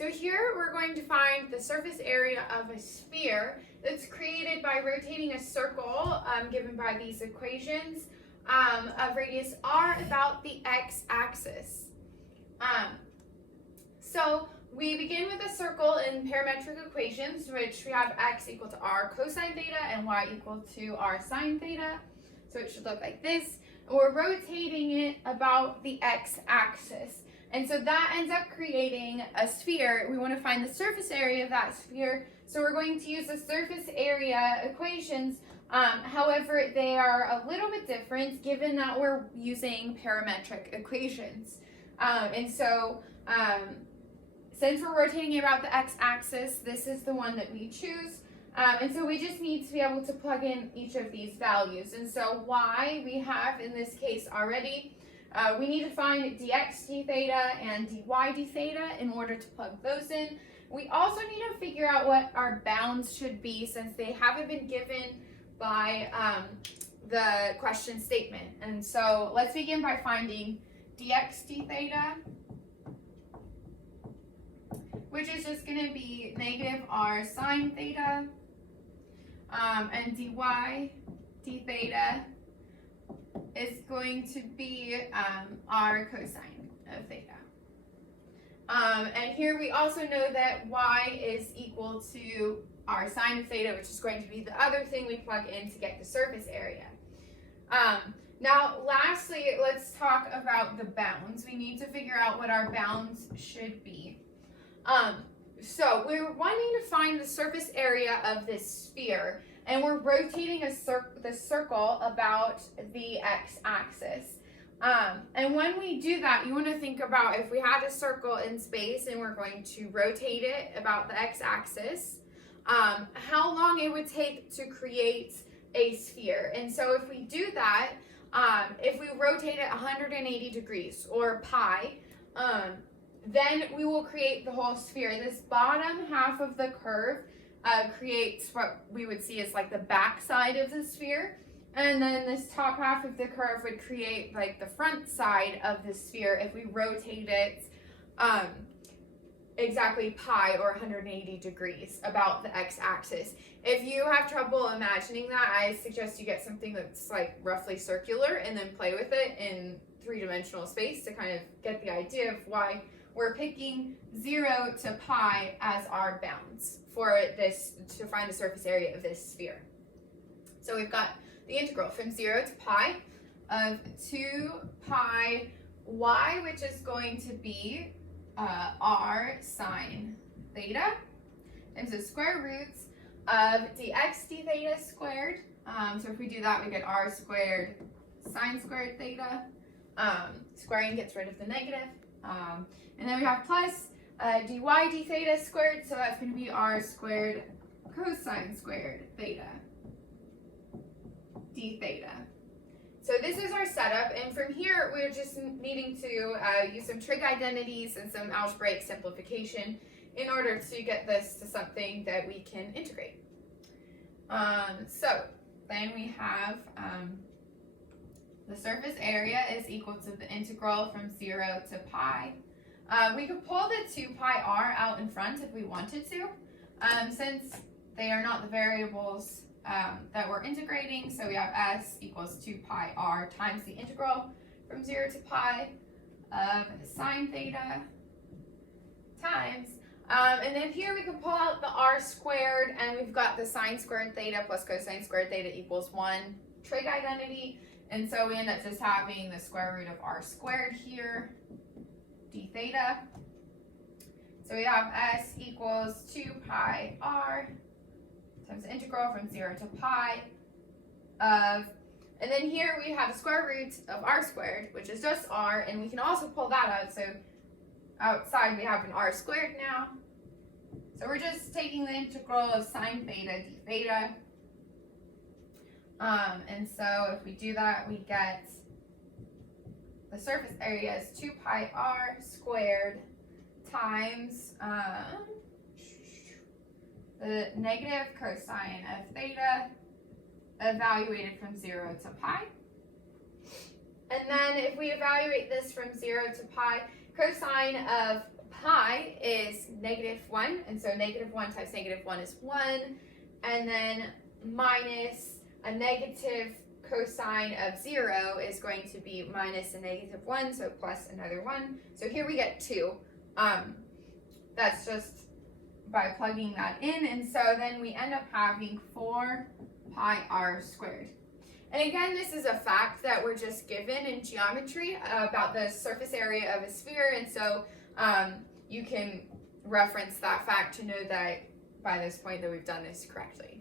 So here we're going to find the surface area of a sphere that's created by rotating a circle given by these equations of radius r about the x-axis. So we begin with a circle in parametric equations, which we have x equal to r cosine theta and y equal to r sine theta. So it should look like this. And we're rotating it about the x-axis. And so that ends up creating a sphere. We want to find the surface area of that sphere. So we're going to use the surface area equations. However, they are a little bit different given that we're using parametric equations. Since we're rotating about the x-axis, this is the one that we choose. And so we just need to be able to plug in each of these values. And so y we have in this case already. We need to find dx d theta and dy d theta in order to plug those in. We also need to figure out what our bounds should be since they haven't been given by the question statement. And so let's begin by finding dx d theta, which is just going to be negative r sine theta, and dy d theta is going to be r cosine of theta. And here we also know that y is equal to r sine of theta, which is going to be the other thing we plug in to get the surface area. Now, lastly, let's talk about the bounds. We need to figure out what our bounds should be. So we're wanting to find the surface area of this sphere, and we're rotating the circle about the x-axis. And when we do that, you want to think about if we had a circle in space and we're going to rotate it about the x-axis, how long it would take to create a sphere. And so if we do that, if we rotate it 180 degrees or pi, then we will create the whole sphere. This bottom half of the curve creates what we would see as like the back side of the sphere. And then this top half of the curve would create like the front side of the sphere if we rotate it exactly pi or 180 degrees about the x-axis. If you have trouble imagining that, I suggest you get something that's like roughly circular and then play with it in three-dimensional space to kind of get the idea of why we're picking 0 to pi as our bounds for this to find the surface area of this sphere. So we've got the integral from 0 to pi of 2 pi y, which is going to be r sine theta, times the square roots of dx d theta squared. So if we do that, we get r squared sine squared theta. Squaring gets rid of the negative. And then we have plus dy d theta squared, so that's going to be r squared cosine squared theta d theta. So this is our setup, and from here we're just needing to use some trig identities and some algebraic simplification in order to get this to something that we can integrate. So then we have the surface area is equal to the integral from 0 to pi. We could pull the 2 pi r out in front if we wanted to, since they are not the variables that we're integrating. So we have s equals 2 pi r times the integral from 0 to pi of sine theta times, and then here we can pull out the r squared, and we've got the sine squared theta plus cosine squared theta equals 1 trig identity. And so we end up just having the square root of r squared here, d theta. So we have s equals 2 pi r times the integral from 0 to pi of, and then here we have the square root of r squared, which is just r, and we can also pull that out. So outside we have an r squared now. So we're just taking the integral of sine theta d theta. And so if we do that, we get the surface area is 2 pi r squared times the negative cosine of theta evaluated from 0 to pi. And then if we evaluate this from 0 to pi, cosine of pi is -1, and so -1 times -1 is 1, and then minus a negative cosine of 0 is going to be minus a -1, so plus another 1. So here we get 2. That's just by plugging that in, and so then we end up having 4 pi r squared. And again, this is a fact that we're just given in geometry about the surface area of a sphere, and so you can reference that fact to know that by this point that we've done this correctly.